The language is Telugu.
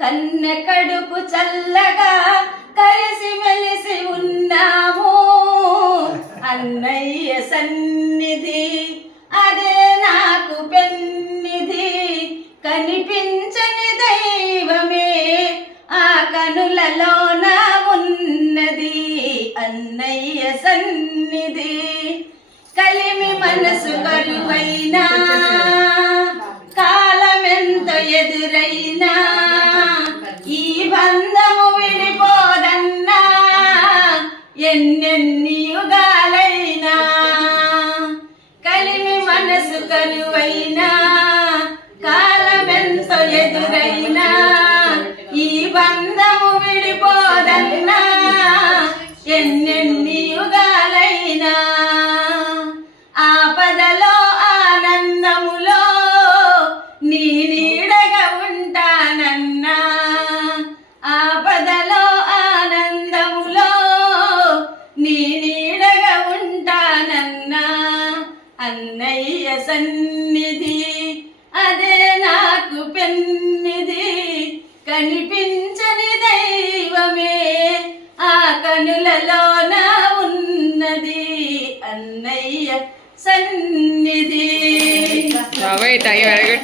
కన్నె కడుపు చల్లగా కలిసి మెలిసి ఉన్నాము. అన్నయ్య సన్నిధి అదే నాకు పెన్నిధి. కనిపించని దైవమే ఆ కనులలోన ఉన్నది. అన్నయ్య సన్నిధి కలిమి మనసు కరువైనా. కాలమెంత ఎదురై బంధము విడిపోదన్నా. ఎన్నెన్ని యుగాలైనా కలిమి మనసు కనువైనా కాలమెంత ఎదురైనా ఈ బంధము విడిపో అన్నయ్య సన్నిధి అదే నాకు పెన్నిది కనిపించని దైవమే ఆ కనులలోన ఉన్నది. అన్నయ్య సన్నిధి. Very good